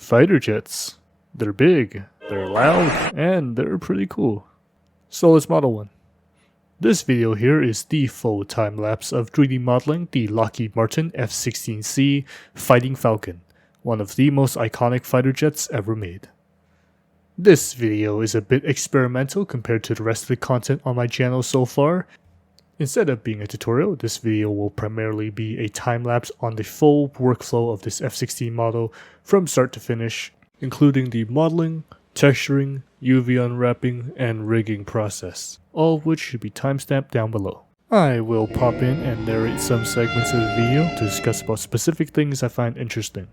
fighter jets. They're big, they're loud, and they're pretty cool. So let's model one. This video here is the full time lapse of 3D modeling the Lockheed Martin F-16C Fighting Falcon, one of the most iconic fighter jets ever made. This video is a bit experimental compared to the rest of the content on my channel so far. Instead of being a tutorial, this video will primarily be a time-lapse on the full workflow of this F-16 model from start to finish, including the modeling, texturing, UV unwrapping, and rigging process, all of which should be timestamped down below. I will pop in and narrate some segments of the video to discuss about specific things I find interesting.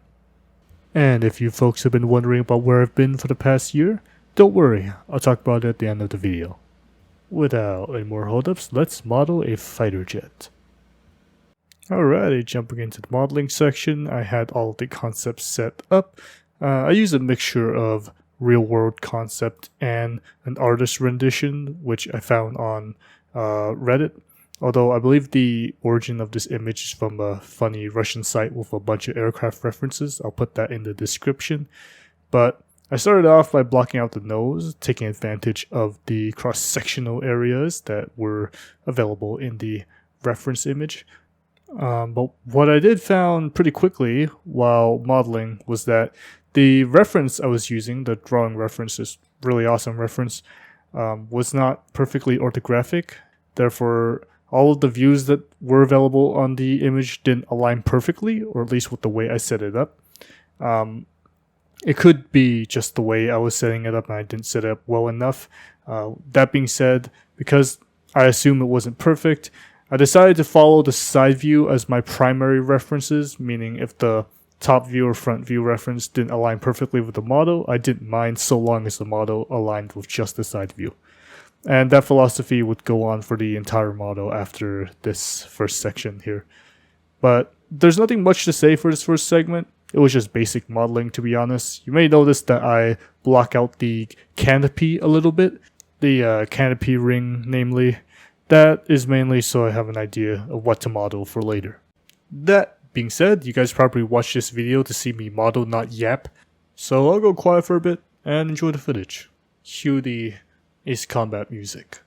And if you folks have been wondering about where I've been for the past year, don't worry, I'll talk about it at the end of the video. Without any more holdups, let's model a fighter jet. Alrighty, jumping into the modeling section, I had all of the concepts set up. I used a mixture of real-world concept and an artist rendition, which I found on Reddit. Although I believe the origin of this image is from a funny Russian site with a bunch of aircraft references. I'll put that in the description. But I started off by blocking out the nose, taking advantage of the cross-sectional areas that were available in the reference image. But what I did found pretty quickly while modeling was that the reference I was using, the drawing reference, is really awesome reference, was not perfectly orthographic. Therefore, all of the views that were available on the image didn't align perfectly, or at least with the way I set it up. It could be just the way I was setting it up and I didn't set it up well enough. That being said, because I assume it wasn't perfect, I decided to follow the side view as my primary references, meaning if the top view or front view reference didn't align perfectly with the model, I didn't mind so long as the model aligned with just the side view. And that philosophy would go on for the entire model after this first section here. But there's nothing much to say for this first segment. It was just basic modeling, to be honest. You may notice that I block out the canopy a little bit. The canopy ring, namely. That is mainly so I have an idea of what to model for later. That being said, you guys probably watched this video to see me model, not yap. So I'll go quiet for a bit and enjoy the footage. Cue the Ace Combat music.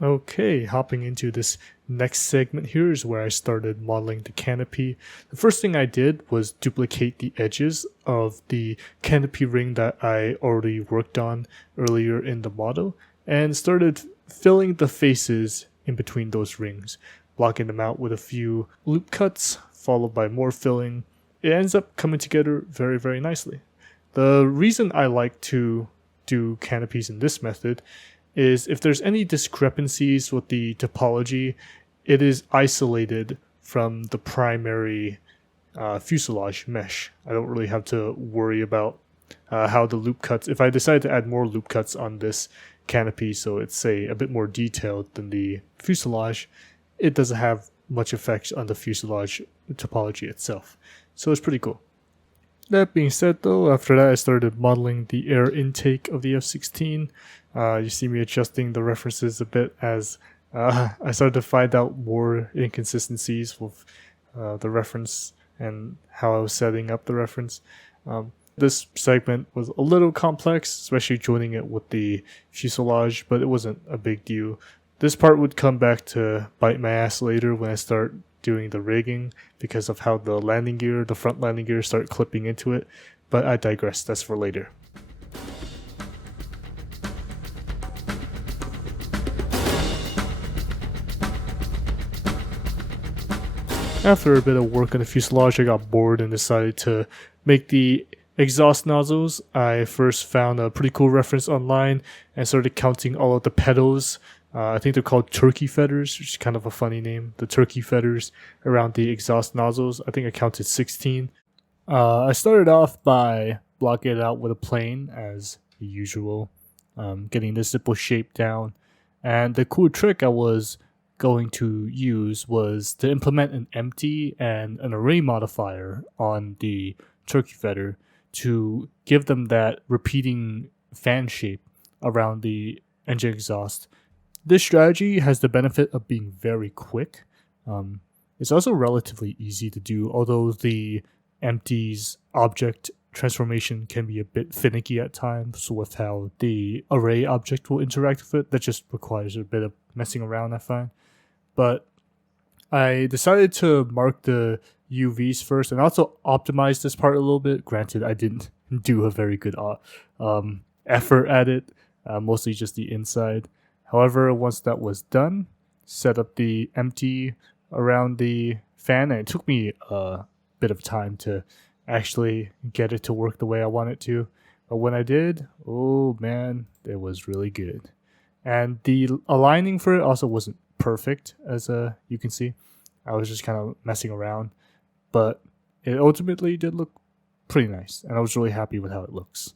Okay, hopping into this next segment here is where I started modeling the canopy. The first thing I did was duplicate the edges of the canopy ring that I already worked on earlier in the model and started filling the faces in between those rings, blocking them out with a few loop cuts followed by more filling. It ends up coming together very, very nicely. The reason I like to do canopies in this method is if there's any discrepancies with the topology, it is isolated from the primary fuselage mesh. I don't really have to worry about how the loop cuts, if I decide to add more loop cuts on this canopy so it's, say, a bit more detailed than the fuselage, it doesn't have much effect on the fuselage topology itself. So it's pretty cool. That being said, though, after that I started modeling the air intake of the F-16. You see me adjusting the references a bit as I started to find out more inconsistencies with the reference and how I was setting up the reference. This segment was a little complex, especially joining it with the fuselage, but it wasn't a big deal. This part would come back to bite my ass later when I start doing the rigging because of how the landing gear, the front landing gear, start clipping into it, but I digress, that's for later. After a bit of work on the fuselage, I got bored and decided to make the exhaust nozzles. I first found a pretty cool reference online and started counting all of the petals. I think they're called turkey feathers, which is kind of a funny name. The turkey feathers around the exhaust nozzles. I think I counted 16. I started off by blocking it out with a plane as usual, getting the simple shape down. And the cool trick I was going to use was to implement an empty and an array modifier on the turkey feather to give them that repeating fan shape around the engine exhaust. This strategy has the benefit of being very quick. It's also relatively easy to do, although the empty's object transformation can be a bit finicky at times with how the array object will interact with it. That just requires a bit of messing around, I find. But I decided to mark the UVs first and also optimize this part a little bit. Granted, I didn't do a very good effort at it, mostly just the inside. However, once that was done, set up the empty around the fan, and it took me a bit of time to actually get it to work the way I want it to. But when I did, oh man, it was really good. And the aligning for it also wasn't perfect, as you can see. I was just kind of messing around, but it ultimately did look pretty nice, and I was really happy with how it looks.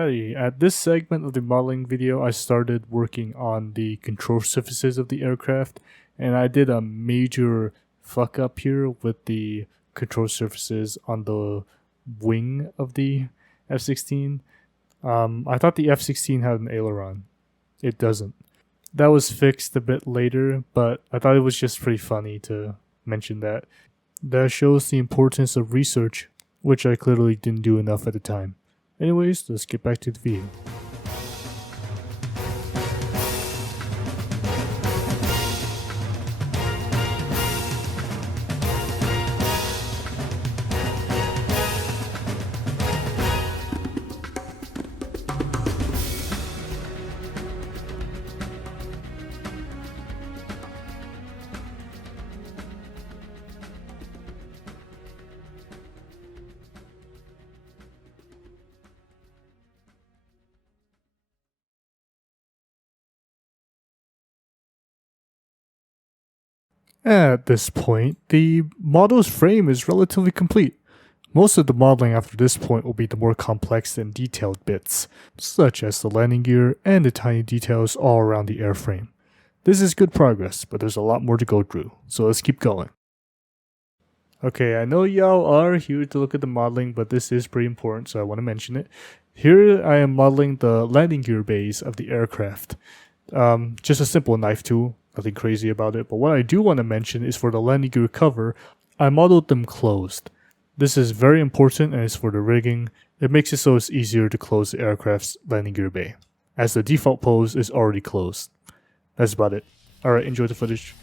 Alrighty, at this segment of the modeling video, I started working on the control surfaces of the aircraft, and I did a major fuck up here with the control surfaces on the wing of the F-16. I thought the F-16 had an aileron. It doesn't. That was fixed a bit later, but I thought it was just pretty funny to mention that. That shows the importance of research, which I clearly didn't do enough at the time. Anyways, let's get back to the video. At this point, the model's frame is relatively complete. Most of the modeling after this point will be the more complex and detailed bits, such as the landing gear and the tiny details all around the airframe. This is good progress, but there's a lot more to go through, so let's keep going. Okay, I know y'all are here to look at the modeling, but this is pretty important, so I want to mention it. Here I am modeling the landing gear bays of the aircraft. Just a simple knife tool. Nothing crazy about it, but what I do want to mention is for the landing gear cover, I modeled them closed. This is very important and it's for the rigging. It makes it so it's easier to close the aircraft's landing gear bay, as the default pose is already closed. That's about it. Alright, enjoy the footage.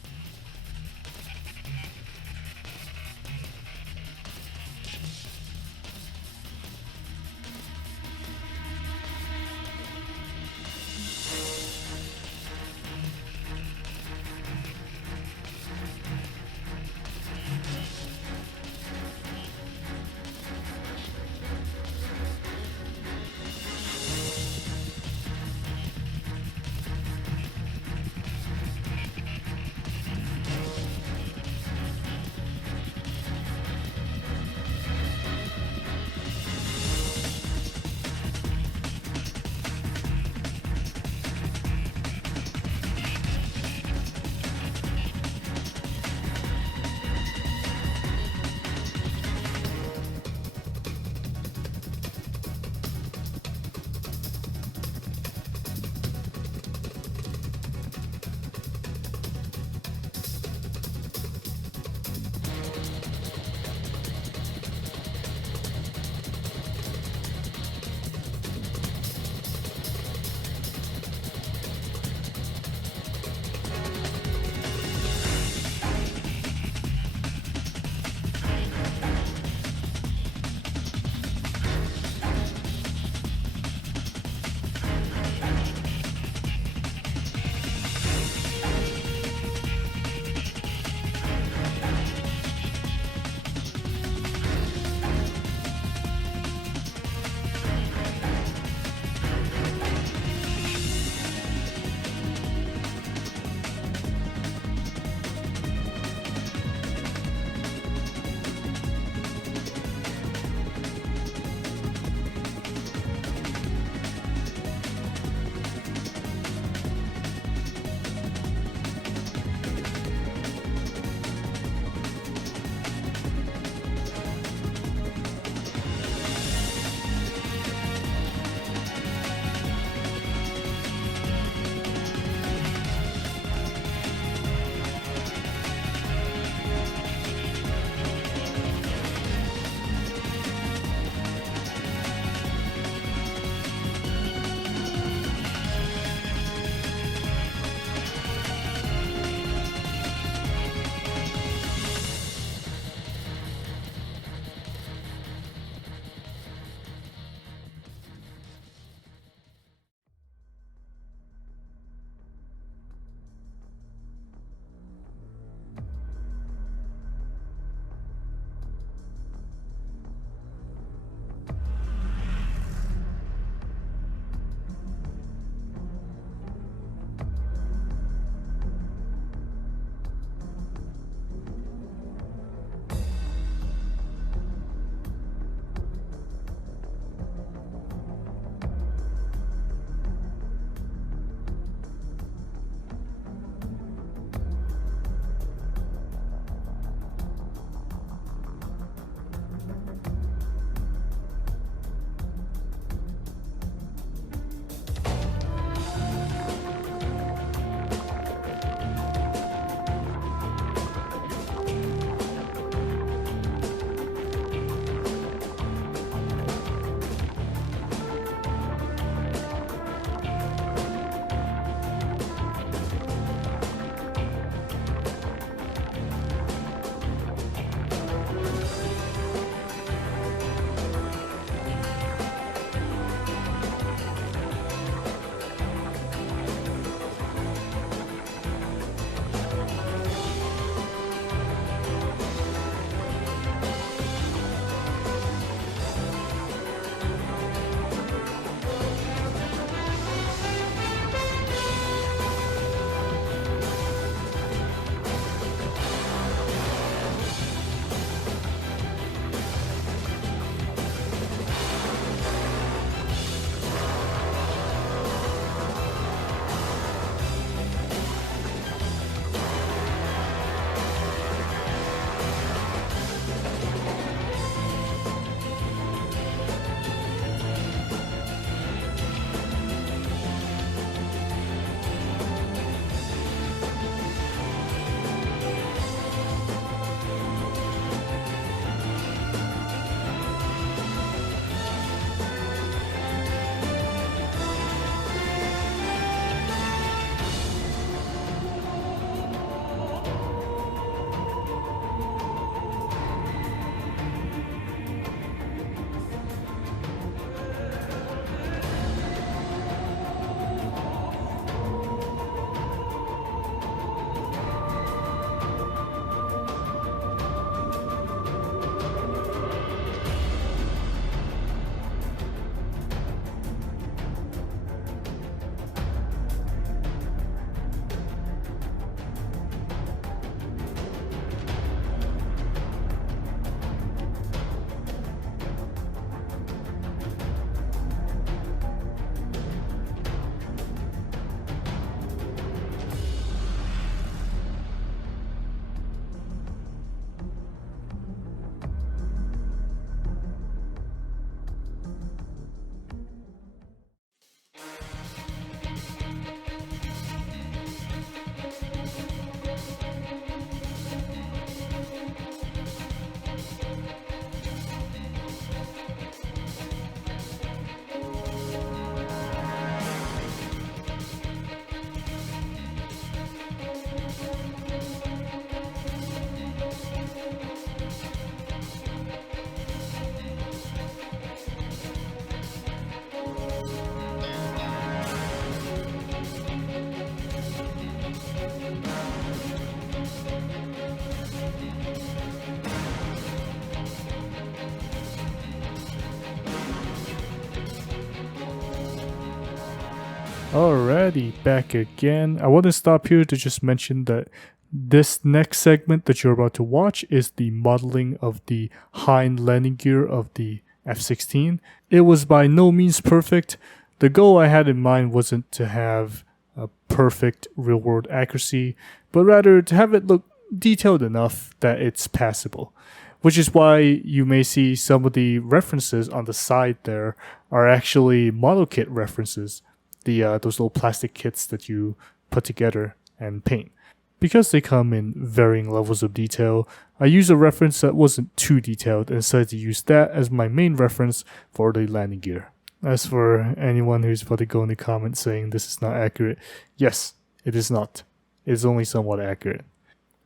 Alrighty, back again. I want to stop here to just mention that this next segment that you're about to watch is the modeling of the hind landing gear of the F-16. It was by no means perfect. The goal I had in mind wasn't to have a perfect real-world accuracy, but rather to have it look detailed enough that it's passable. Which is why you may see some of the references on the side there are actually model kit references. Those little plastic kits that you put together and paint. Because they come in varying levels of detail, I used a reference that wasn't too detailed and decided to use that as my main reference for the landing gear. As for anyone who's about to go in the comments saying this is not accurate, yes, it is not. It is only somewhat accurate.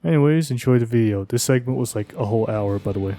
Anyways, enjoy the video. This segment was like a whole hour, by the way.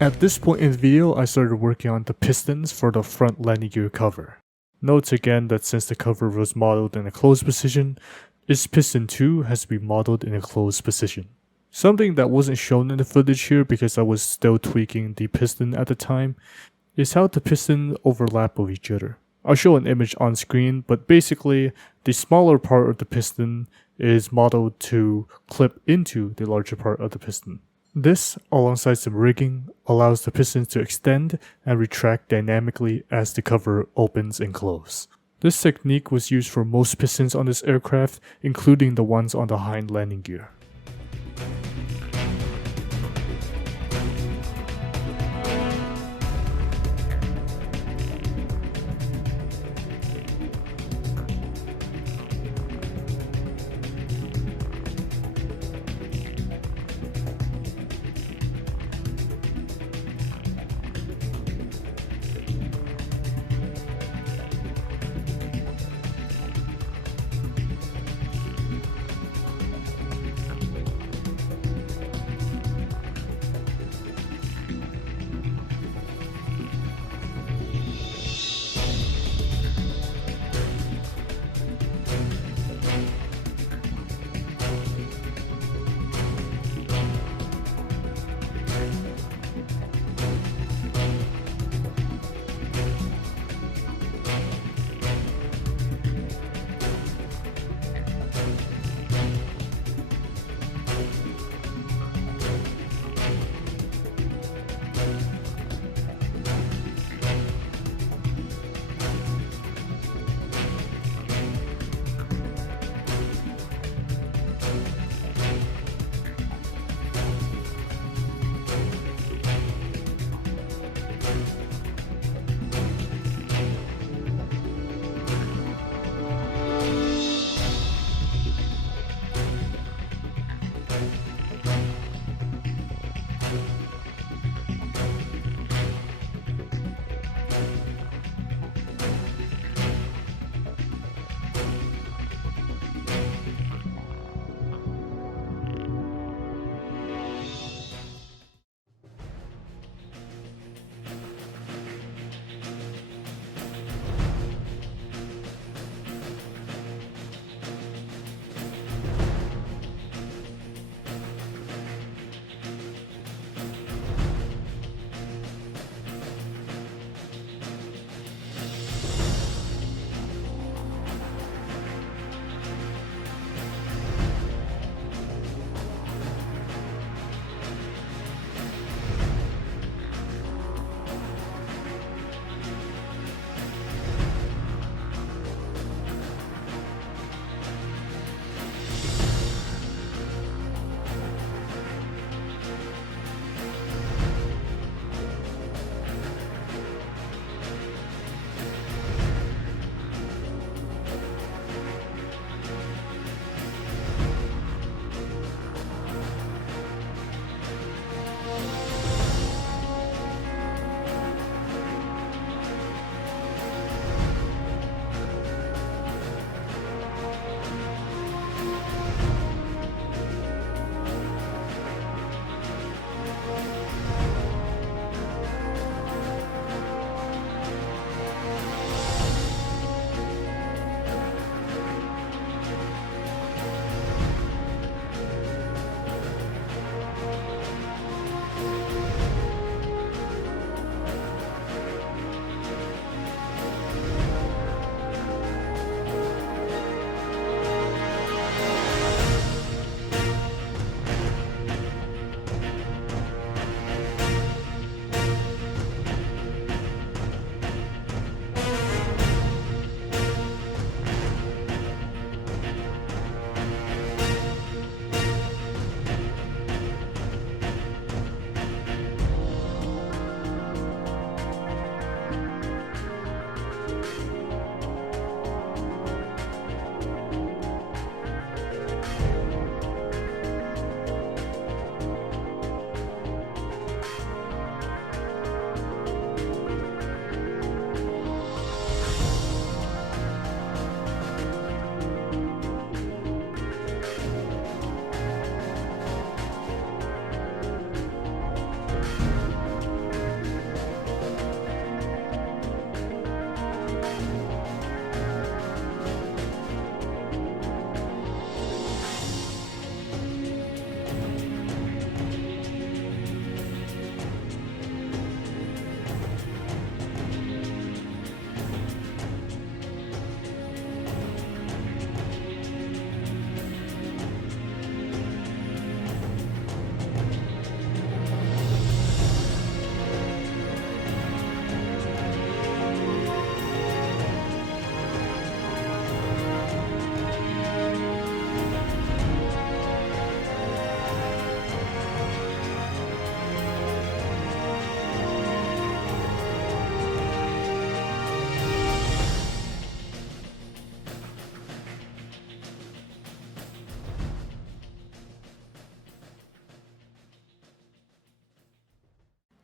At this point in the video, I started working on the pistons for the front landing gear cover. Note again that since the cover was modeled in a closed position, its piston too has to be modeled in a closed position. Something that wasn't shown in the footage here because I was still tweaking the piston at the time is how the pistons overlap with each other. I'll show an image on screen, but basically the smaller part of the piston is modeled to clip into the larger part of the piston. This, alongside some rigging, allows the pistons to extend and retract dynamically as the cover opens and closes. This technique was used for most pistons on this aircraft, including the ones on the hind landing gear.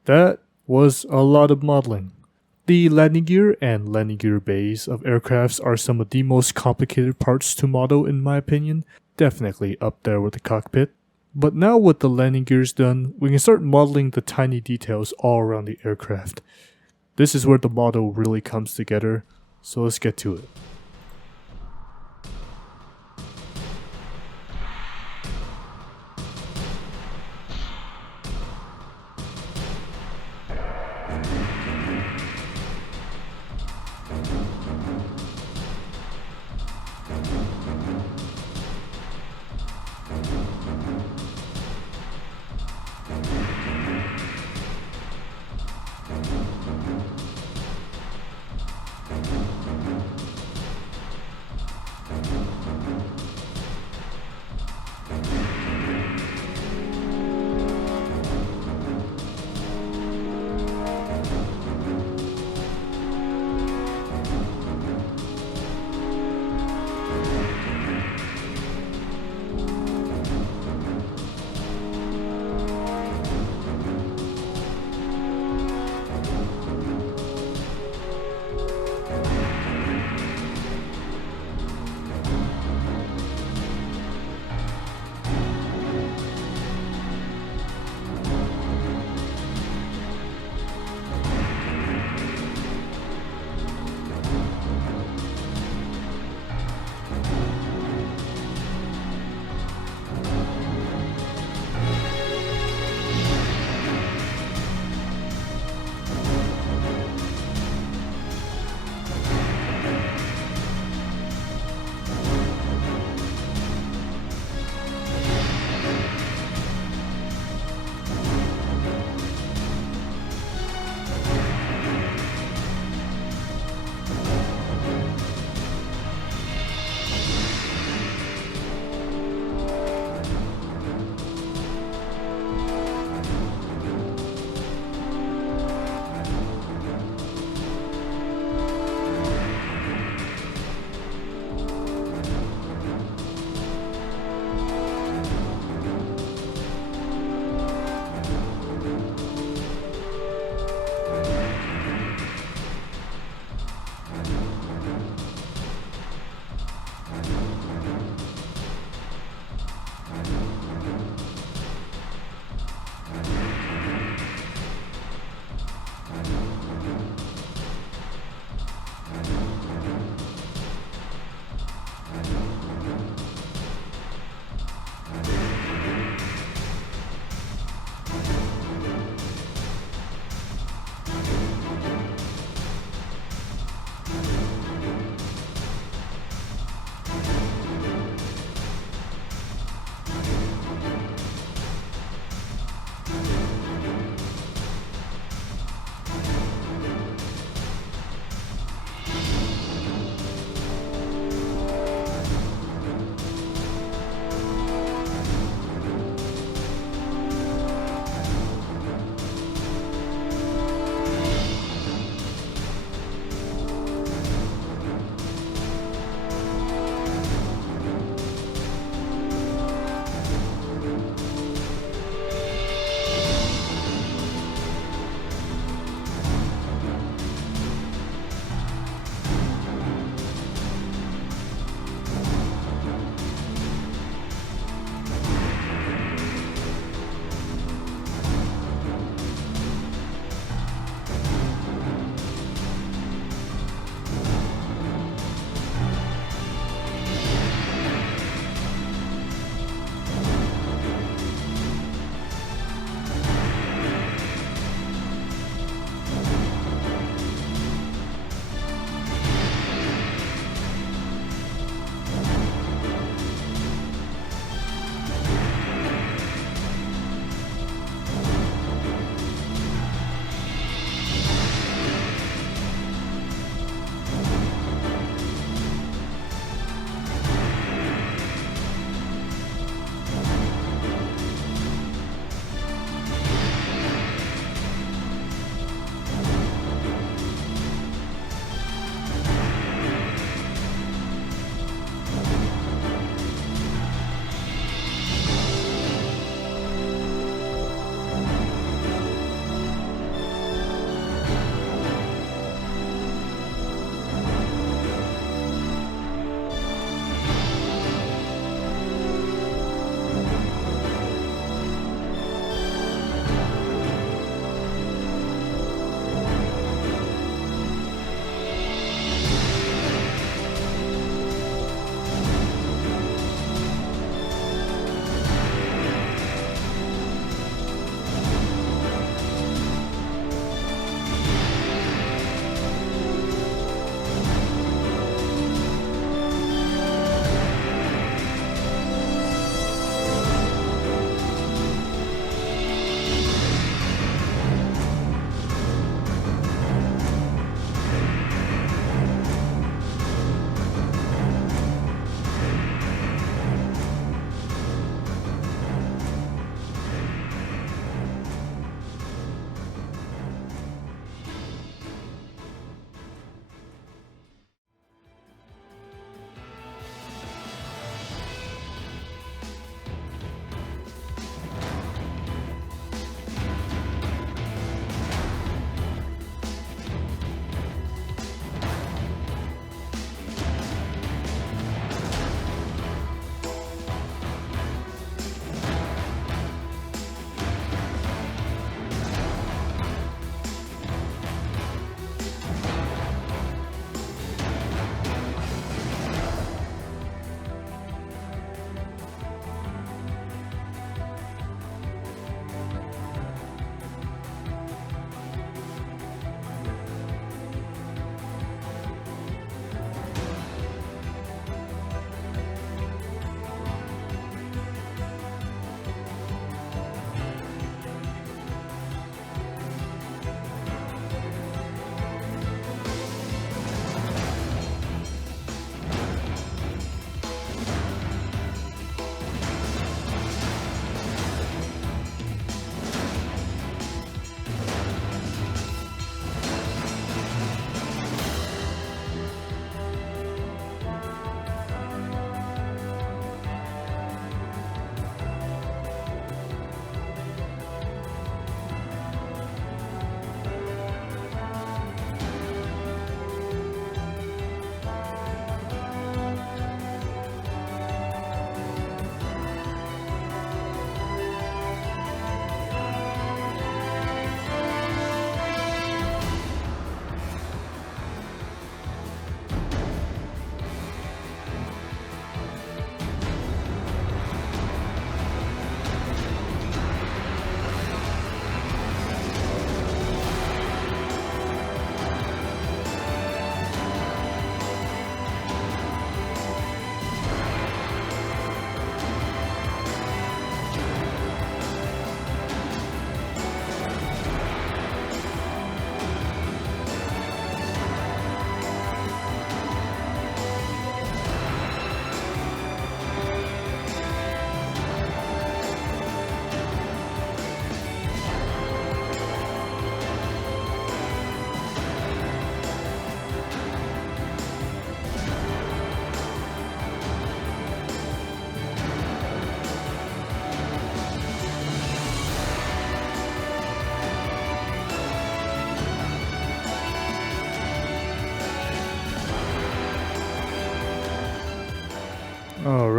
That was a lot of modeling. The landing gear and landing gear bays of aircrafts are some of the most complicated parts to model in my opinion, definitely up there with the cockpit. But now with the landing gears done, we can start modeling the tiny details all around the aircraft. This is where the model really comes together, so let's get to it.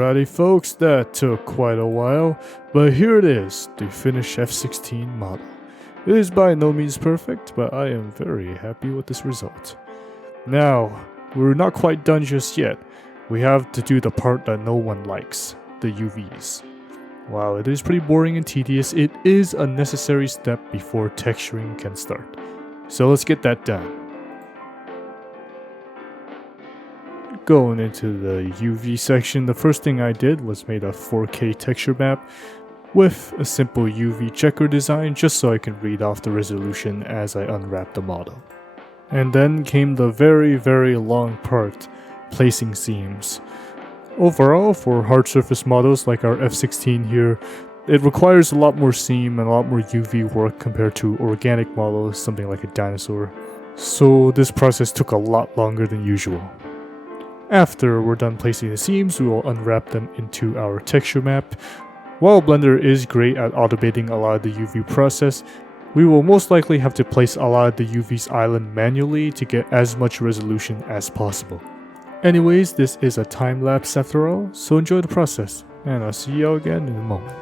Alrighty folks, that took quite a while, but here it is, the finished F-16 model. It is by no means perfect, but I am very happy with this result. Now, we're not quite done just yet. We have to do the part that no one likes, the UVs. While it is pretty boring and tedious, it is a necessary step before texturing can start. So let's get that done. Going into the UV section, the first thing I did was made a 4K texture map with a simple UV checker design just so I can read off the resolution as I unwrap the model. And then came the very long part, placing seams. Overall, for hard surface models like our F-16 here, it requires a lot more seam and a lot more UV work compared to organic models, something like a dinosaur. So this process took a lot longer than usual. After we're done placing the seams, we will unwrap them into our texture map. While Blender is great at automating a lot of the UV process, we will most likely have to place a lot of the UV's island manually to get as much resolution as possible. Anyways, this is a time lapse after all, so enjoy the process, and I'll see y'all again in a moment.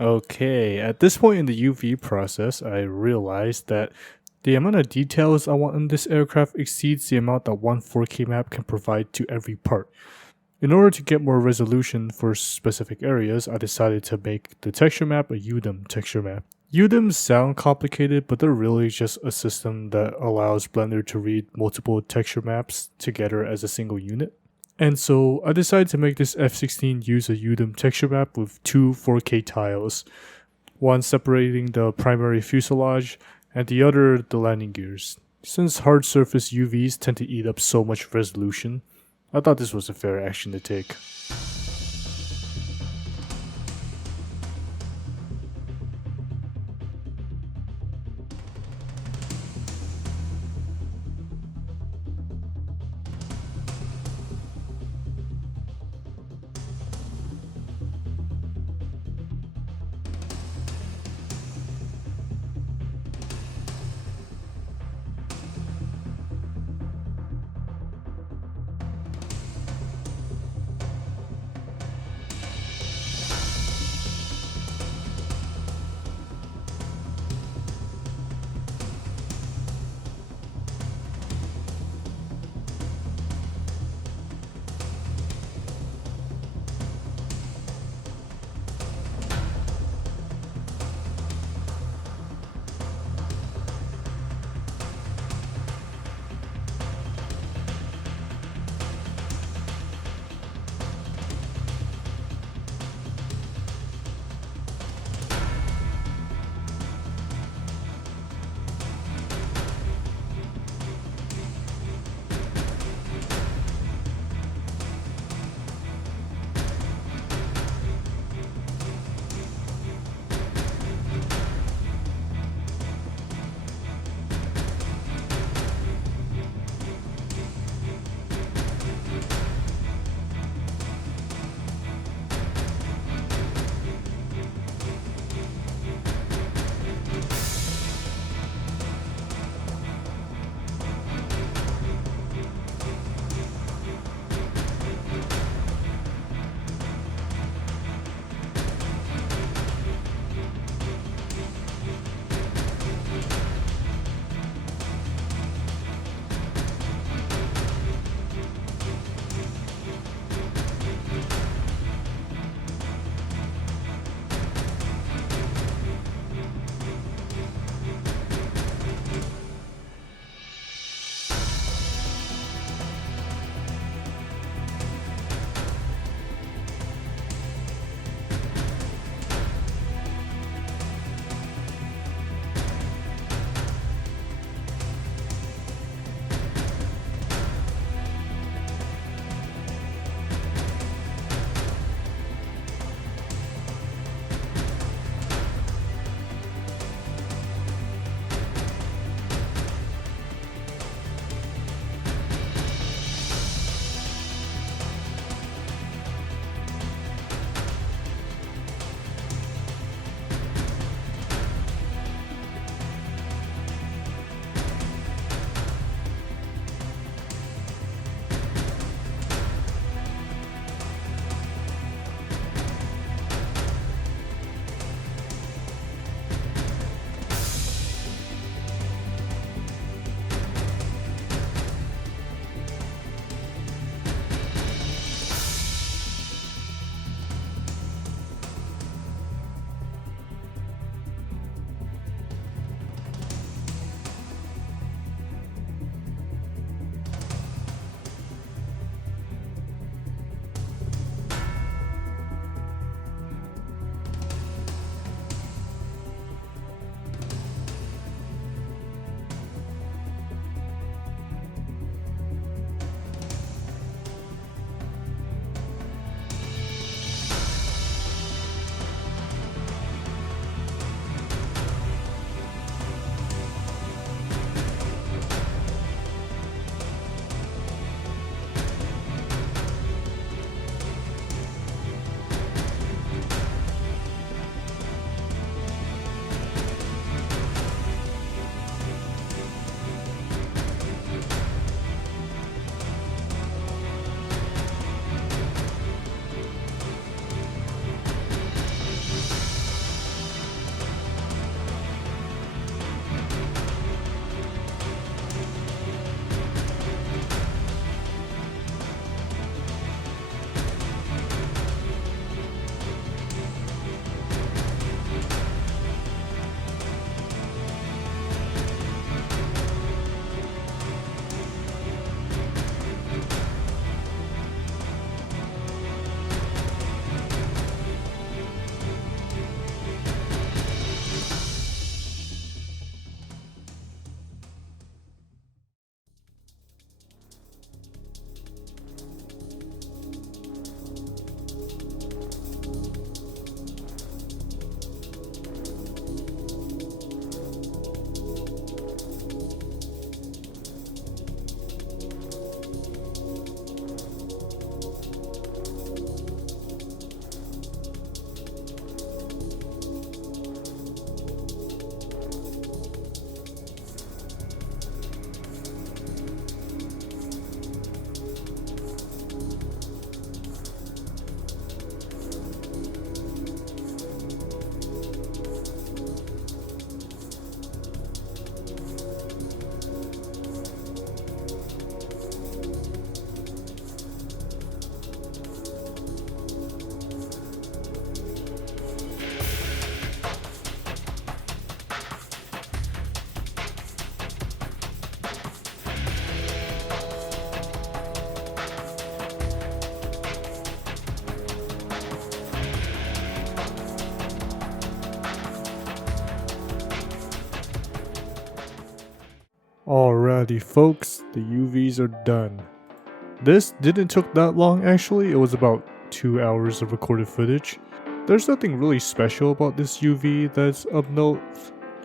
Okay, at this point in the UV process, I realized that the amount of details I want in this aircraft exceeds the amount that one 4K map can provide to every part. In order to get more resolution for specific areas, I decided to make the texture map a UDIM texture map. UDIMs sound complicated, but they're really just a system that allows Blender to read multiple texture maps together as a single unit. And so I decided to make this F-16 use a UDIM texture map with two 4K tiles, one separating the primary fuselage and the other the landing gears. Since hard surface UVs tend to eat up so much resolution, I thought this was a fair action to take. Alrighty folks, the UVs are done. This didn't took that long actually, it was about 2 hours of recorded footage. There's nothing really special about this UV that's of note,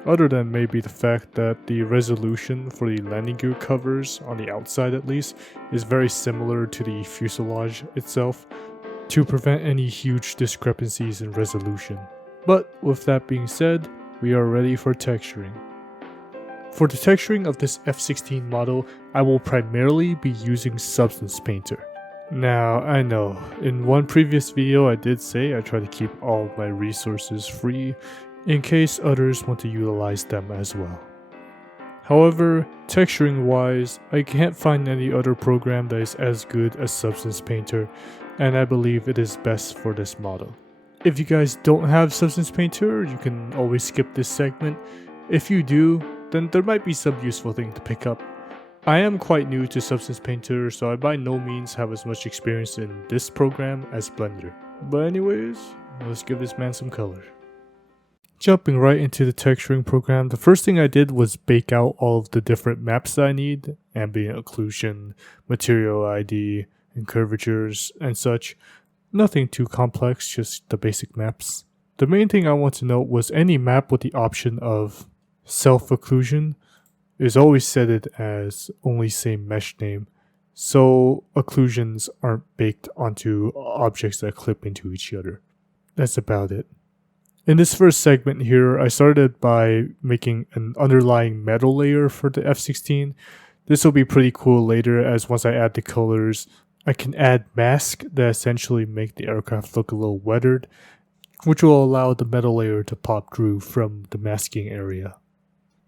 other than maybe the fact that the resolution for the landing gear covers, on the outside at least, is very similar to the fuselage itself, to prevent any huge discrepancies in resolution. But with that being said, we are ready for texturing. For the texturing of this F-16 model, I will primarily be using Substance Painter. Now, I know, in one previous video I did say I try to keep all of my resources free, in case others want to utilize them as well. However, texturing wise, I can't find any other program that is as good as Substance Painter, and I believe it is best for this model. If you guys don't have Substance Painter, you can always skip this segment. If you do, then there might be some useful thing to pick up. I am quite new to Substance Painter, so I by no means have as much experience in this program as Blender. But anyways, let's give this man some color. Jumping right into the texturing program, the first thing I did was bake out all of the different maps that I need, ambient occlusion, material ID, and curvatures, and such. Nothing too complex, just the basic maps. The main thing I want to note was any map with the option of self-occlusion is always set it as only same mesh name, so occlusions aren't baked onto objects that clip into each other. That's about it. In this first segment here, I started by making an underlying metal layer for the F-16. This will be pretty cool later, as once I add the colors, I can add masks that essentially make the aircraft look a little weathered, which will allow the metal layer to pop through from the masking area.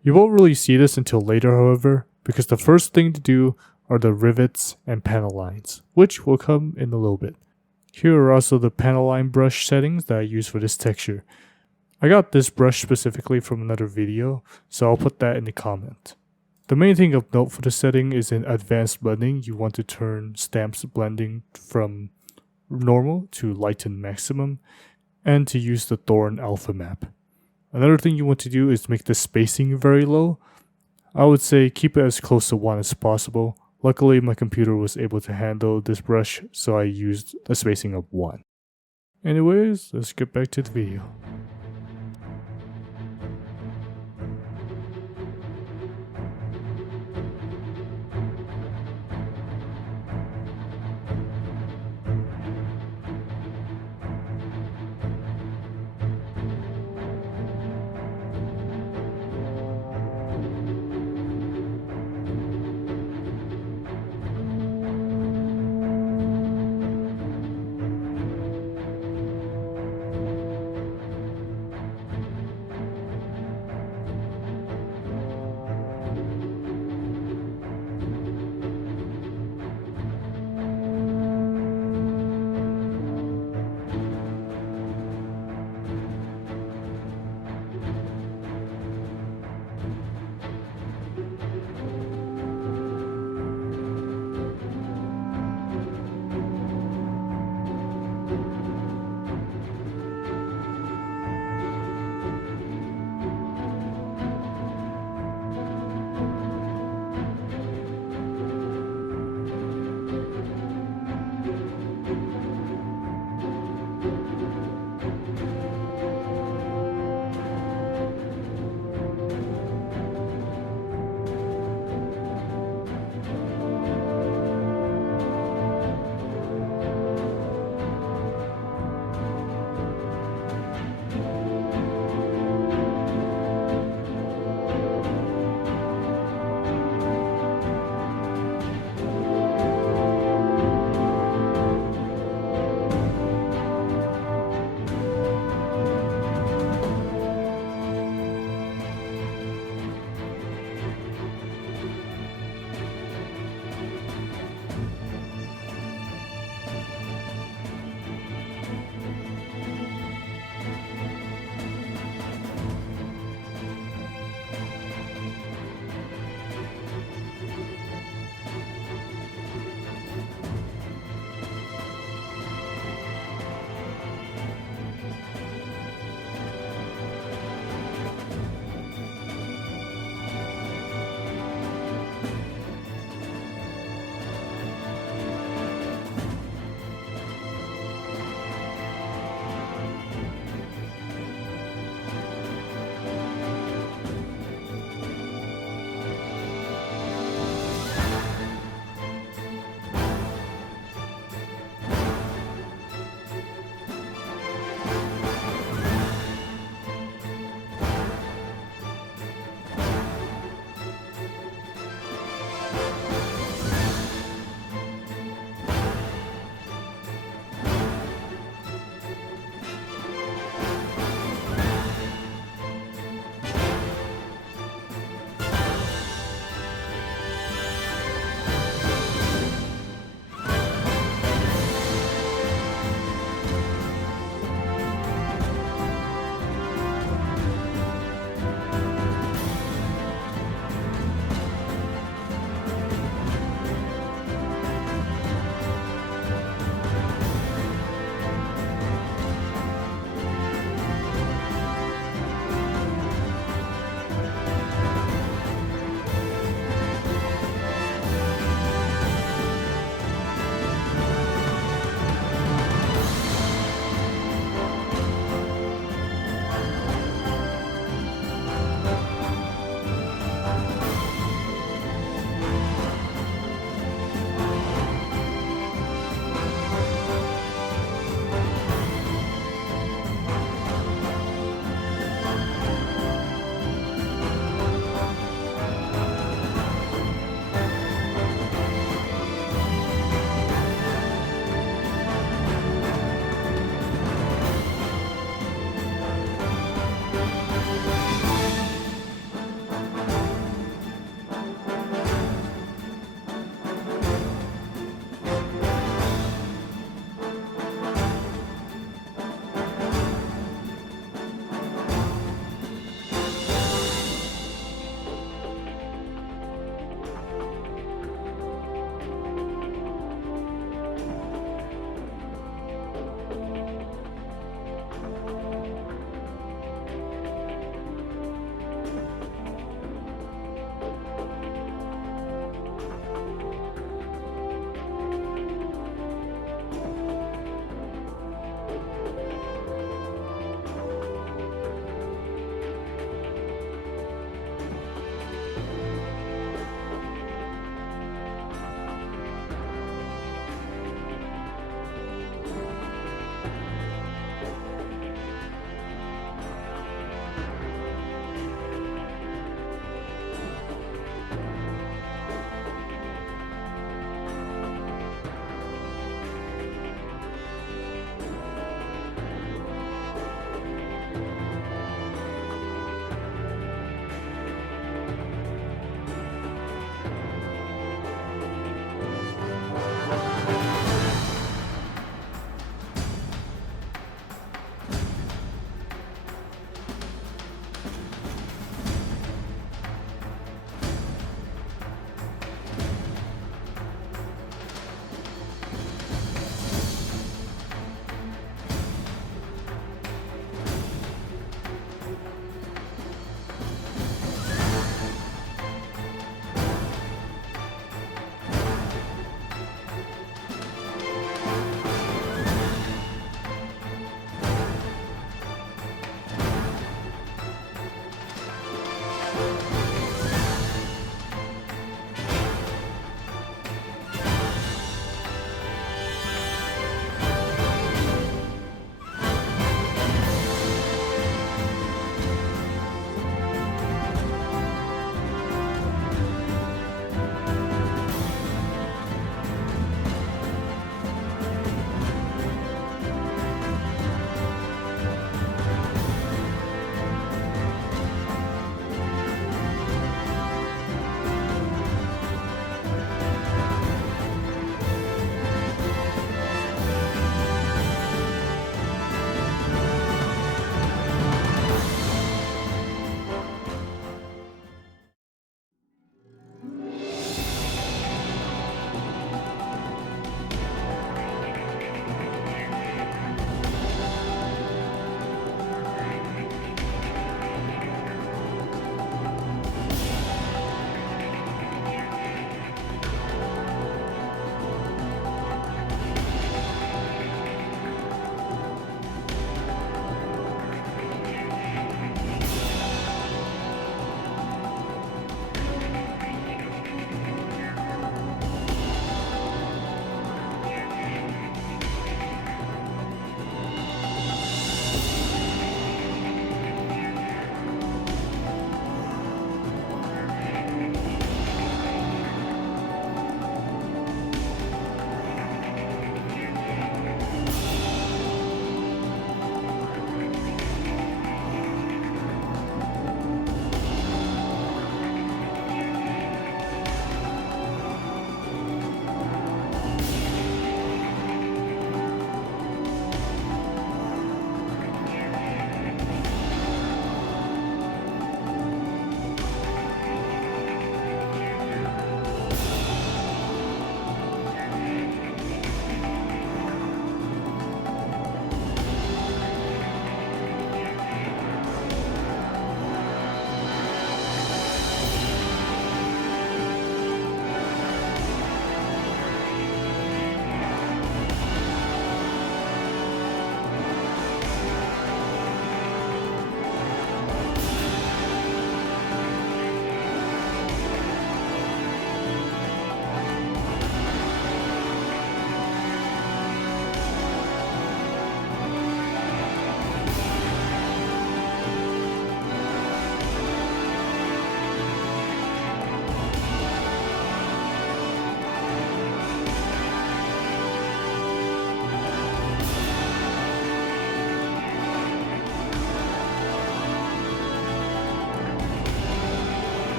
You won't really see this until later, however, because the first thing to do are the rivets and panel lines, which will come in a little bit. Here are also the panel line brush settings that I use for this texture. I got this brush specifically from another video, so I'll put that in the comment. The main thing of note for the setting is in advanced blending, you want to turn stamps blending from normal to lighten maximum, and to use the Thorn alpha map. Another thing you want to do is make the spacing very low. I would say keep it as close to 1 as possible. Luckily my computer was able to handle this brush, so I used a spacing of 1. Anyways, let's get back to the video.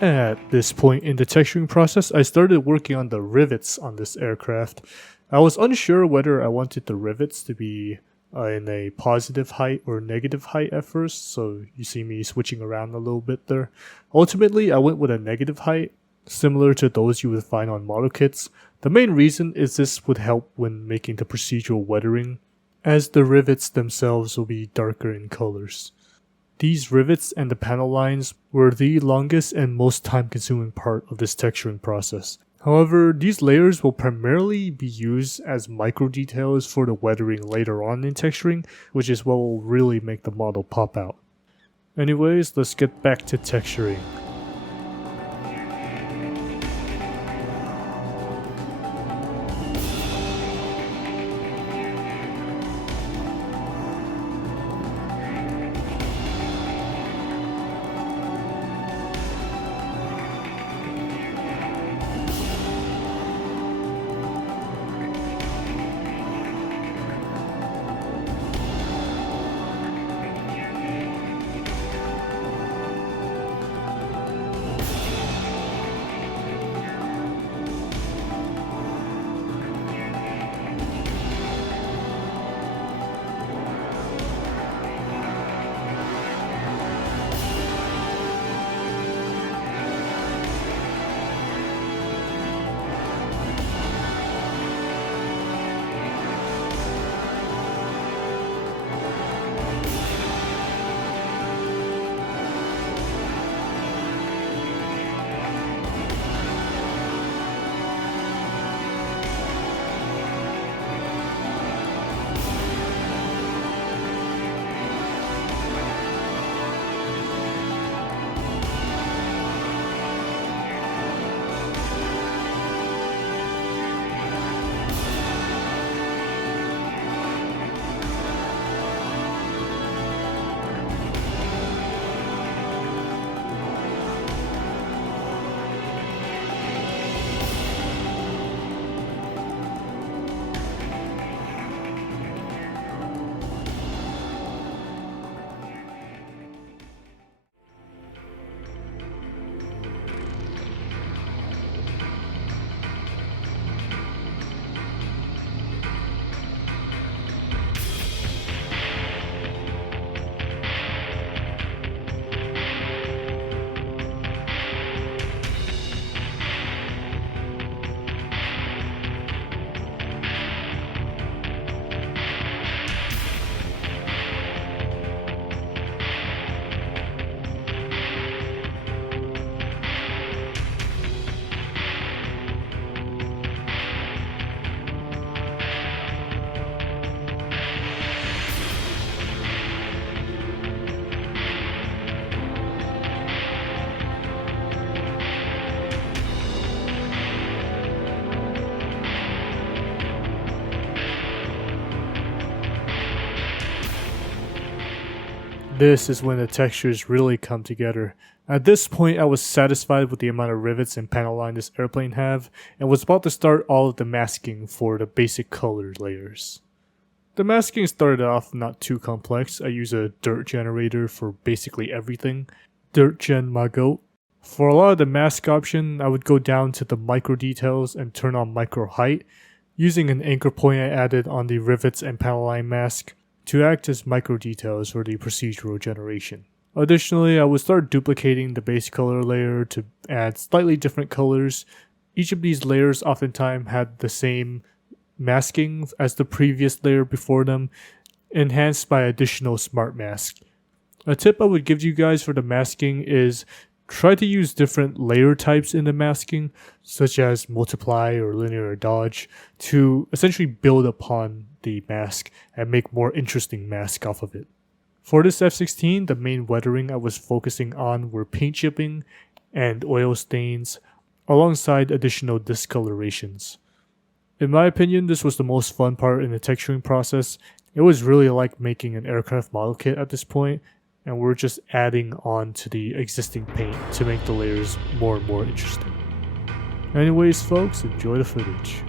At this point in the texturing process, I started working on the rivets on this aircraft. I was unsure whether I wanted the rivets to be in a positive height or negative height at first, so you see me switching around a little bit there. Ultimately, I went with a negative height, similar to those you would find on model kits. The main reason is this would help when making the procedural weathering, as the rivets themselves will be darker in colors. These rivets and the panel lines were the longest and most time-consuming part of this texturing process. However, these layers will primarily be used as micro details for the weathering later on in texturing, which is what will really make the model pop out. Anyways, let's get back to texturing. This is when the textures really come together. At this point, I was satisfied with the amount of rivets and panel line this airplane have, and was about to start all of the masking for the basic color layers. The masking started off not too complex. I use a dirt generator for basically everything. Dirt gen my goat. For a lot of the mask option, I would go down to the micro details and turn on micro height, using an anchor point I added on the rivets and panel line mask to act as micro details for the procedural generation. Additionally, I would start duplicating the base color layer to add slightly different colors. Each of these layers oftentimes had the same masking as the previous layer before them, enhanced by additional smart mask. A tip I would give you guys for the masking is try to use different layer types in the masking, such as multiply or linear dodge, to essentially build upon the mask and make more interesting mask off of it. For this F-16, the main weathering I was focusing on were paint chipping and oil stains, alongside additional discolorations. In my opinion, this was the most fun part in the texturing process. It was really like making an aircraft model kit at this point, and we're just adding on to the existing paint to make the layers more and more interesting. Anyways, folks, enjoy the footage.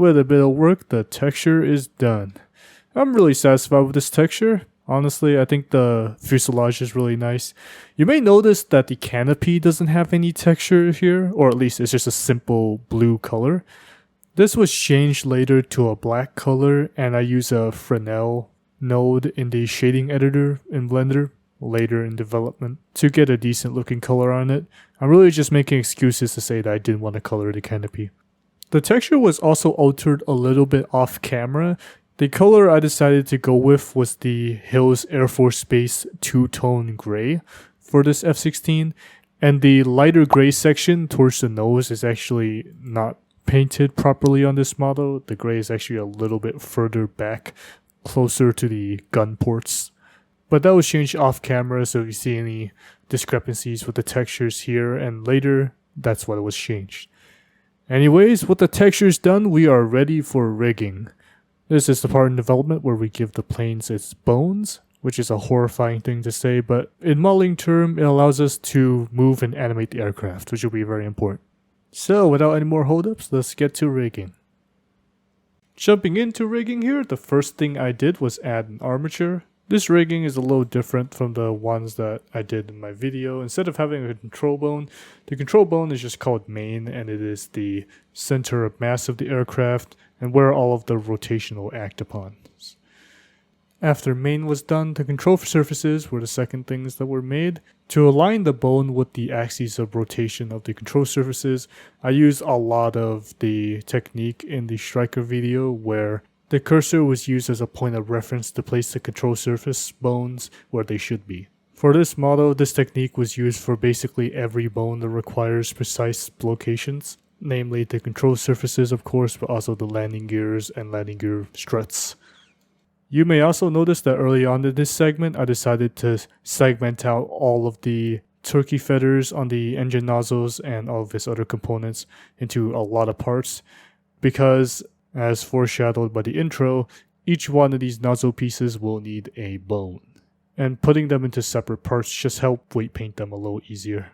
With a bit of work, the texture is done. I'm really satisfied with this texture. Honestly, I think the fuselage is really nice. You may notice that the canopy doesn't have any texture here, or at least it's just a simple blue color. This was changed later to a black color, and I use a Fresnel node in the shading editor in Blender later in development to get a decent looking color on it. I'm really just making excuses to say that I didn't want to color the canopy. The texture was also altered a little bit off camera. The color I decided to go with was the Hills Air Force Base two-tone gray for this F-16, and the lighter gray section towards the nose is actually not painted properly on this model. The gray is actually a little bit further back, closer to the gun ports. But that was changed off camera, so if you see any discrepancies with the textures here and later, that's what was changed. Anyways, with the textures done, we are ready for rigging. This is the part in development where we give the planes its bones, which is a horrifying thing to say, but in modeling term, it allows us to move and animate the aircraft, which will be very important. So, without any more holdups, let's get to rigging. Jumping into rigging here, the first thing I did was add an armature. This rigging is a little different from the ones that I did in my video. Instead of having a control bone, the control bone is just called main, and it is the center of mass of the aircraft and where all of the rotation will act upon. After main was done, the control surfaces were the second things that were made. To align the bone with the axes of rotation of the control surfaces, I used a lot of the technique in the Striker video where the cursor was used as a point of reference to place the control surface bones where they should be. For this model, this technique was used for basically every bone that requires precise locations, namely the control surfaces of course, but also the landing gears and landing gear struts. You may also notice that early on in this segment, I decided to segment out all of the turkey feathers on the engine nozzles and all of its other components into a lot of parts because, as foreshadowed by the intro, each one of these nozzle pieces will need a bone, and putting them into separate parts just help weight paint them a little easier.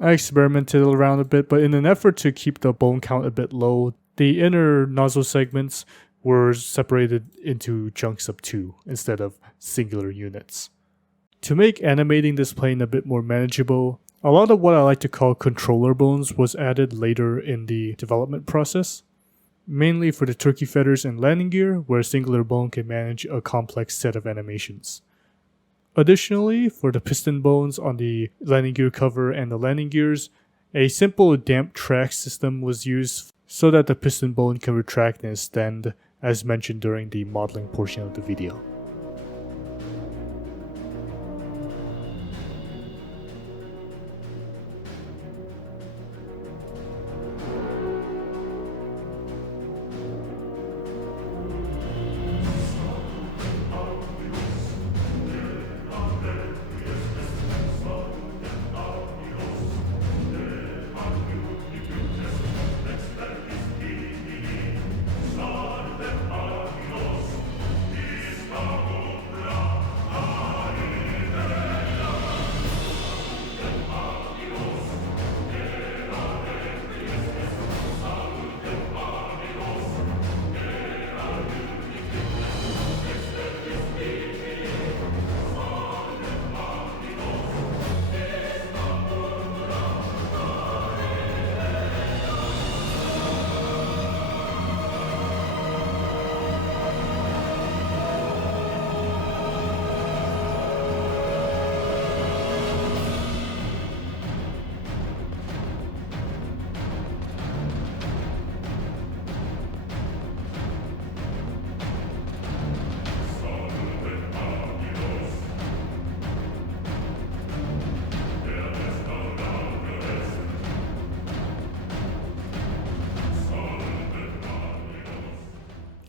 I experimented around a bit, but in an effort to keep the bone count a bit low, the inner nozzle segments were separated into chunks of 2 instead of singular units. To make animating this plane a bit more manageable, a lot of what I like to call controller bones was added later in the development process, mainly for the turkey feathers and landing gear, where a singular bone can manage a complex set of animations. Additionally, for the piston bones on the landing gear cover and the landing gears, a simple damp track system was used so that the piston bone can retract and extend, as mentioned during the modeling portion of the video.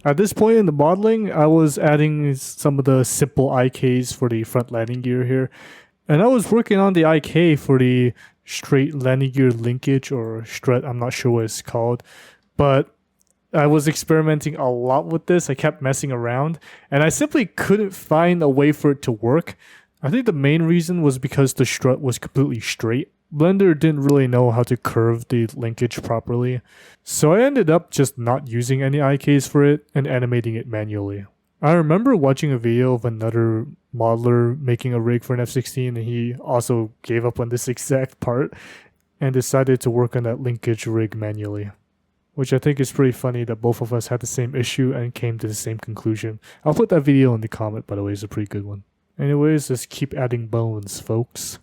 At this point in the modeling, I was adding some of the simple IKs for the front landing gear here. And I was working on the IK for the straight landing gear linkage or strut, I'm not sure what it's called. But I was experimenting a lot with this. I kept messing around and I simply couldn't find a way for it to work. I think the main reason was because the strut was completely straight Blender didn't really know how to curve the linkage properly, so I ended up just not using any IKs for it and animating it manually. I remember watching a video of another modeler making a rig for an F-16, and he also gave up on this exact part and decided to work on that linkage rig manually. Which I think is pretty funny that both of us had the same issue and came to the same conclusion. I'll put that video in the comment, by the way, it's a pretty good one. Anyways, just keep adding bones, folks.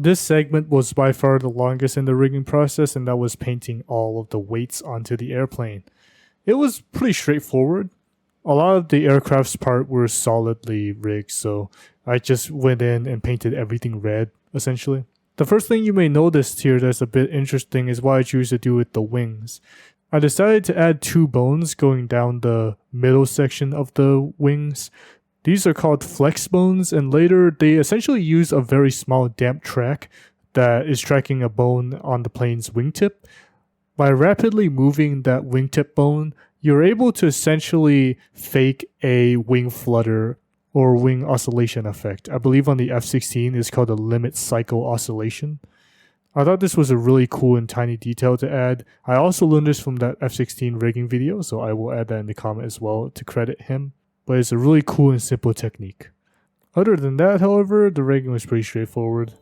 This segment was by far the longest in the rigging process, and that was painting all of the weights onto the airplane. It was pretty straightforward. A lot of the aircraft's part were solidly rigged, so I just went in and painted everything red, essentially. The first thing you may notice here that's a bit interesting is what I choose to do with the wings. I decided to add 2 bones going down the middle section of the wings. These are called flex bones, and later they essentially use a very small damp track that is tracking a bone on the plane's wingtip. By rapidly moving that wingtip bone, you're able to essentially fake a wing flutter or wing oscillation effect. I believe on the F-16 it's called a limit cycle oscillation. I thought this was a really cool and tiny detail to add. I also learned this from that F-16 rigging video, so I will add that in the comment as well to credit him. But it's a really cool and simple technique. Other than that, however, the rigging was pretty straightforward.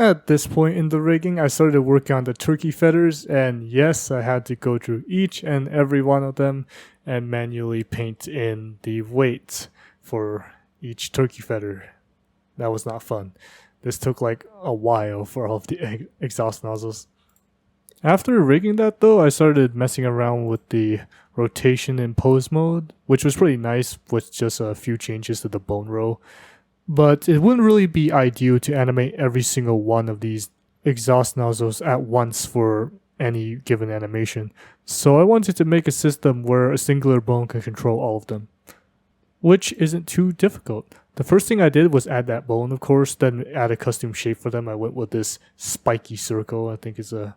At this point in the rigging, I started working on the turkey feathers, and yes, I had to go through each and every one of them and manually paint in the weight for each turkey feather. That was not fun. This took like a while for all of the exhaust nozzles. After rigging that though, I started messing around with the rotation in pose mode, which was pretty nice with just a few changes to the bone row. But it wouldn't really be ideal to animate every single one of these exhaust nozzles at once for any given animation. So I wanted to make a system where a singular bone can control all of them, which isn't too difficult. The first thing I did was add that bone, of course, then add a custom shape for them. I went with this spiky circle, I think is a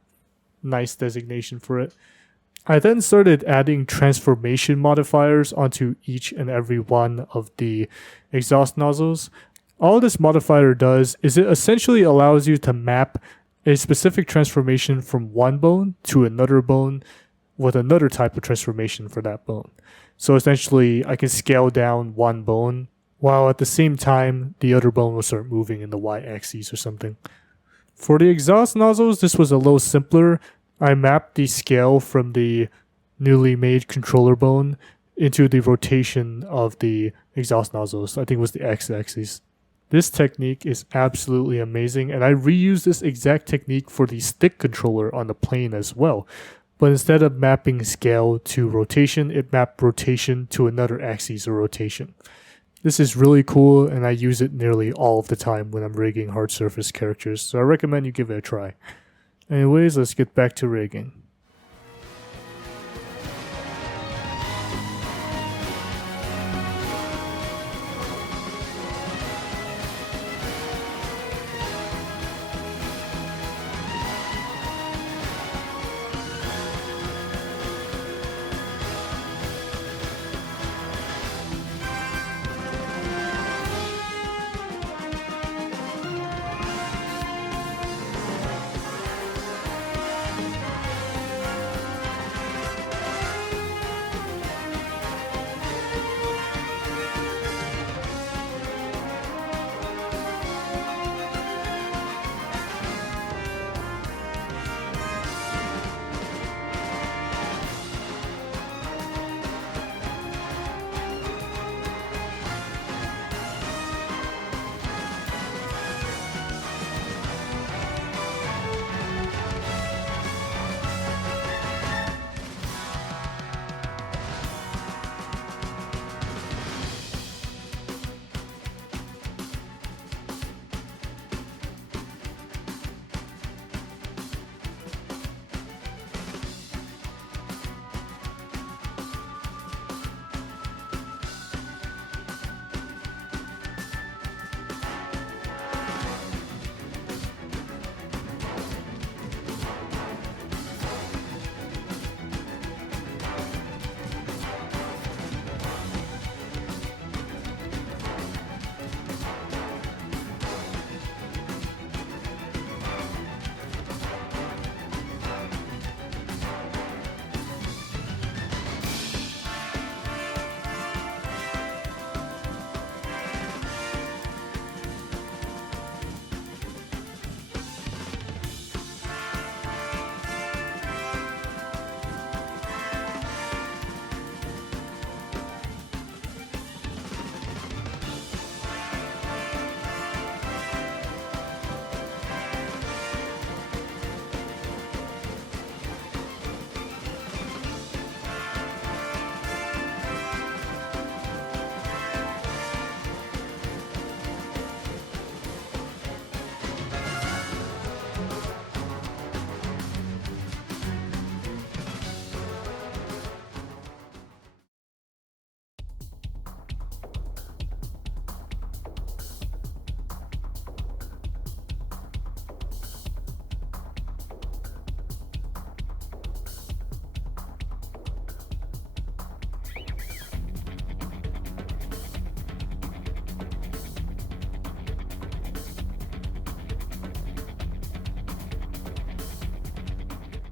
nice designation for it. I then started adding transformation modifiers onto each and every one of the exhaust nozzles. All this modifier does is it essentially allows you to map a specific transformation from one bone to another bone with another type of transformation for that bone. So essentially, I can scale down one bone while at the same time the other bone will start moving in the y-axis or something. For the exhaust nozzles, this was a little simpler. I mapped the scale from the newly made controller bone into the rotation of the exhaust nozzles. I think it was the x-axis. This technique is absolutely amazing, and I reused this exact technique for the stick controller on the plane as well. But instead of mapping scale to rotation, it mapped rotation to another axis of rotation. This is really cool, and I use it nearly all of the time when I'm rigging hard surface characters, so I recommend you give it a try. Anyways, let's get back to rigging.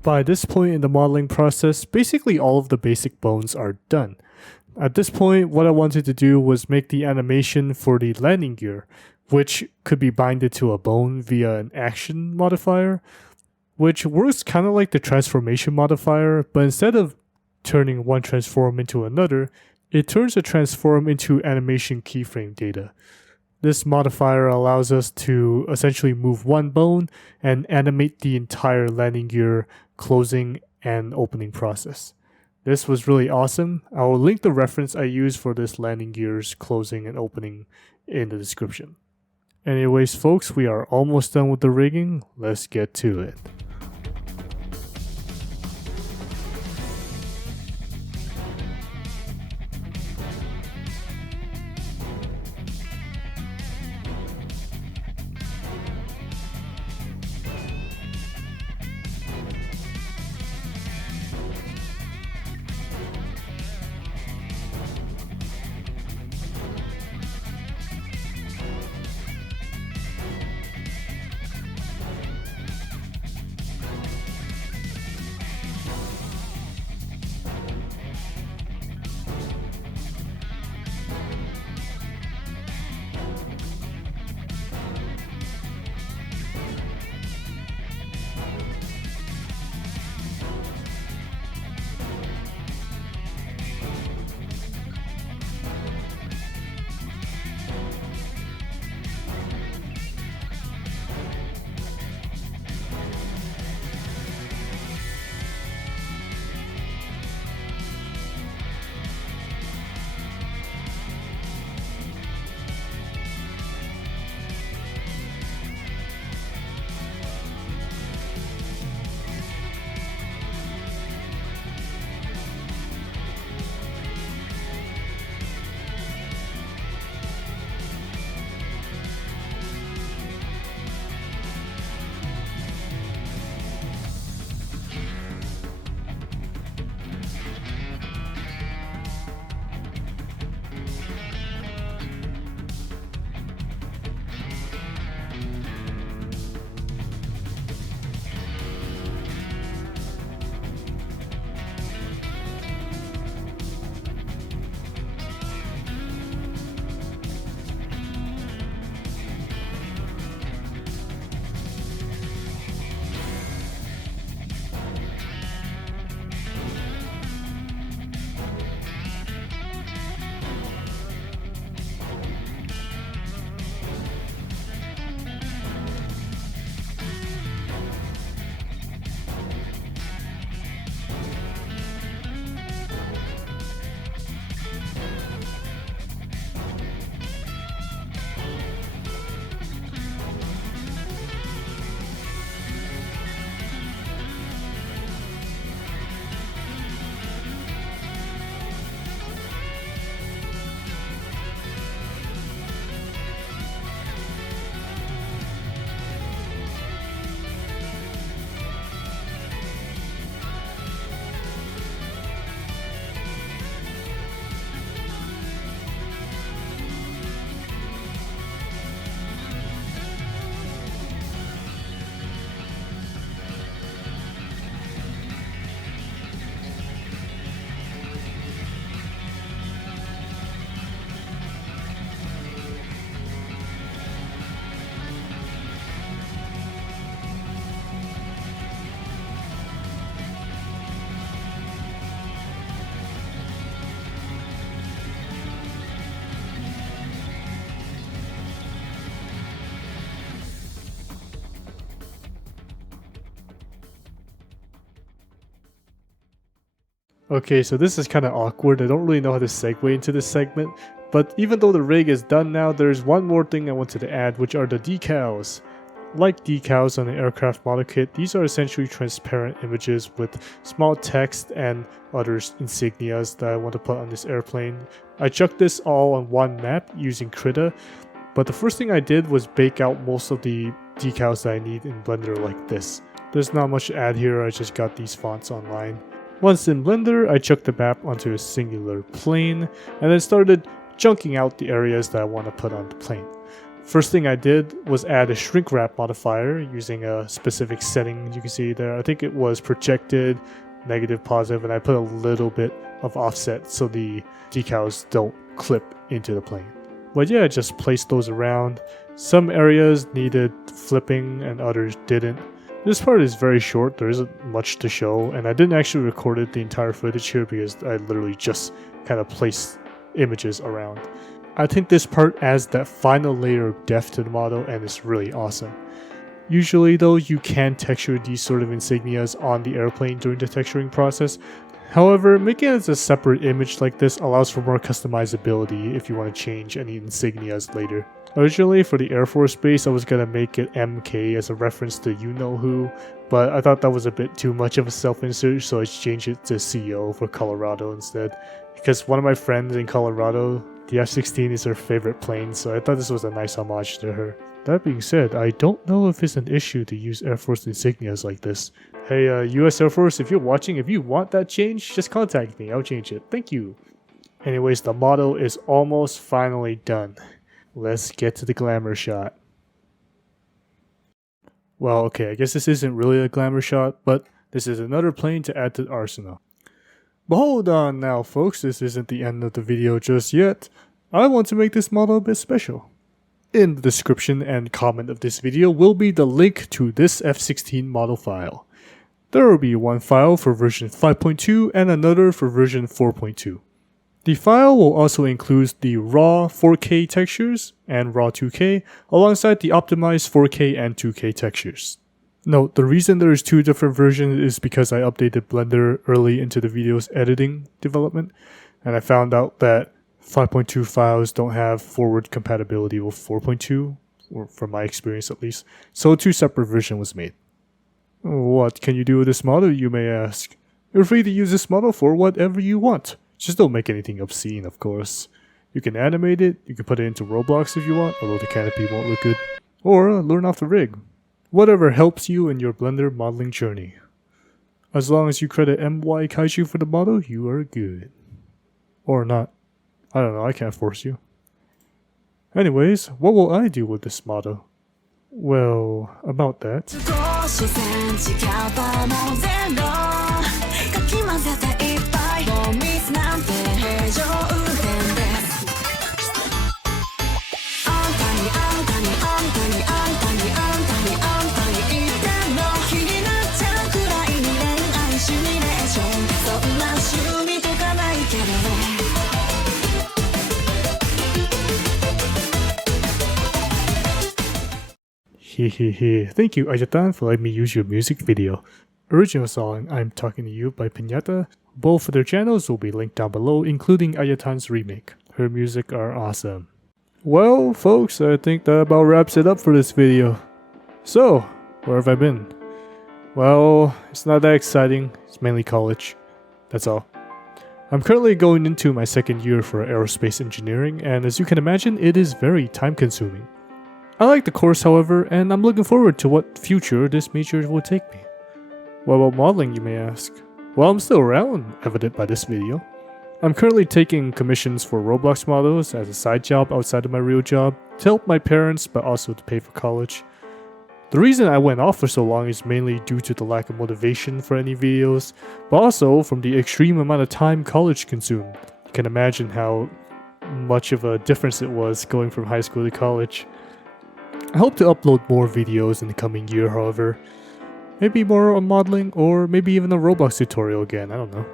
By this point in the modeling process, basically all of the basic bones are done. At this point, what I wanted to do was make the animation for the landing gear, which could be binded to a bone via an action modifier, which works kind of like the transformation modifier, but instead of turning one transform into another, it turns a transform into animation keyframe data. This modifier allows us to essentially move one bone and animate the entire landing gear closing and opening process. This was really awesome. I will link the reference I used for this landing gear's closing and opening in the description. Anyways, folks, we are almost done with the rigging. Let's get to it. Okay, so this is kind of awkward. I don't really know how to segue into this segment, but even though the rig is done now, there's one more thing I wanted to add, which are the decals. Like decals on the aircraft model kit, these are essentially transparent images with small text and other insignias that I want to put on this airplane. I chucked this all on one map using Krita, but the first thing I did was bake out most of the decals that I need in Blender like this. There's not much to add here, I just got these fonts online. Once in Blender, I chucked the map onto a singular plane, and then started chunking out the areas that I want to put on the plane. First thing I did was add a shrink wrap modifier using a specific setting you can see there. I think it was projected, negative, positive, and I put a little bit of offset so the decals don't clip into the plane. But yeah, just place those around. Some areas needed flipping and others didn't. This part is very short, there isn't much to show, and I didn't actually record the entire footage here because I literally just kind of placed images around. I think this part adds that final layer of depth to the model and it's really awesome. Usually though, you can texture these sort of insignias on the airplane during the texturing process. However, making it as a separate image like this allows for more customizability if you want to change any insignias later. Originally for the Air Force Base, I was going to make it MK as a reference to you-know-who, but I thought that was a bit too much of a self-insert, so I changed it to CO for Colorado instead. Because one of my friends in Colorado, the F-16 is her favorite plane, so I thought this was a nice homage to her. That being said, I don't know if it's an issue to use Air Force insignias like this. Hey, US Air Force, if you're watching, if you want that change, just contact me, I'll change it. Thank you. Anyways, the model is almost finally done. Let's get to the glamour shot. Well, okay, I guess this isn't really a glamour shot, but this is another plane to add to the arsenal. But hold on now, folks, this isn't the end of the video just yet. I want to make this model a bit special. In the description and comment of this video will be the link to this F-16 model file. There will be one file for version 5.2 and another for version 4.2. The file will also include the raw 4K textures and raw 2K alongside the optimized 4K and 2K textures. Note, the reason there is two different versions is because I updated Blender early into the video's editing development, and I found out that 5.2 files don't have forward compatibility with 4.2, or from my experience at least, so two separate versions was made. What can you do with this model, you may ask? You're free to use this model for whatever you want. Just don't make anything obscene, of course. You can animate it, you can put it into Roblox if you want, although the canopy won't look good, or learn off the rig. Whatever helps you in your Blender modeling journey. As long as you credit MY Kaiju for the model, you are good. Or not. I don't know, I can't force you. Anyways, what will I do with this model? Well, about that. Hehehe. Thank you, Ayatan, for letting me use your music video. Original song I'm Talking to You by Pinata. Both of their channels will be linked down below, including Ayatan's remake. Her music are awesome. Well, folks, I think that about wraps it up for this video. So, where have I been? Well, it's not that exciting. It's mainly college. That's all. I'm currently going into my second year for aerospace engineering, and as you can imagine, it is very time-consuming. I like the course, however, and I'm looking forward to what future this major will take me. What about modeling, you may ask? Well, I'm still around, evident by this video. I'm currently taking commissions for Roblox models as a side job outside of my real job to help my parents, but also to pay for college. The reason I went off for so long is mainly due to the lack of motivation for any videos, but also from the extreme amount of time college consumed. You can imagine how much of a difference it was going from high school to college. I hope to upload more videos in the coming year, however. Maybe more on modeling, or maybe even a Roblox tutorial again, I don't know.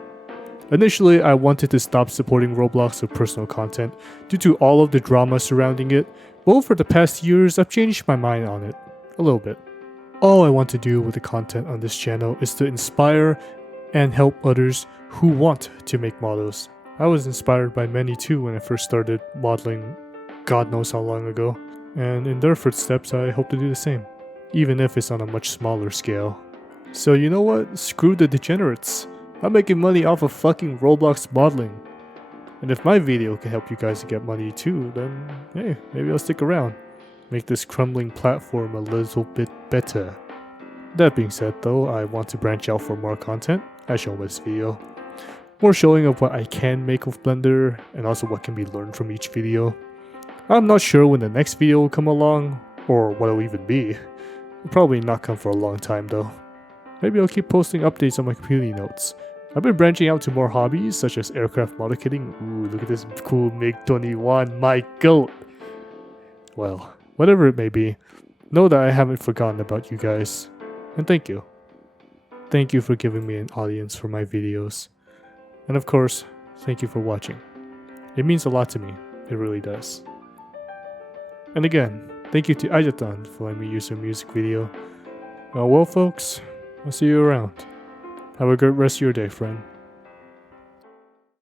Initially, I wanted to stop supporting Roblox with personal content due to all of the drama surrounding it, but over the past years, I've changed my mind on it. A little bit. All I want to do with the content on this channel is to inspire and help others who want to make models. I was inspired by many too when I first started modeling God knows how long ago. And in their footsteps, I hope to do the same, even if it's on a much smaller scale. So you know what? Screw the degenerates. I'm making money off of fucking Roblox modeling. And if my video can help you guys to get money too, then hey, maybe I'll stick around. Make this crumbling platform a little bit better. That being said though, I want to branch out for more content, as shown with this video. More showing of what I can make with Blender, and also what can be learned from each video. I'm not sure when the next video will come along, or what it'll even be. It'll probably not come for a long time though. Maybe I'll keep posting updates on my community notes. I've been branching out to more hobbies, such as aircraft model kitting. Ooh, look at this cool MiG-21, my goat! well, whatever it may be, know that I haven't forgotten about you guys, and thank you. Thank you for giving me an audience for my videos, and of course, thank you for watching. It means a lot to me, it really does. And again, thank you to Ayatan for letting me use her music video. Well folks, I'll see you around. Have a good rest of your day, friend.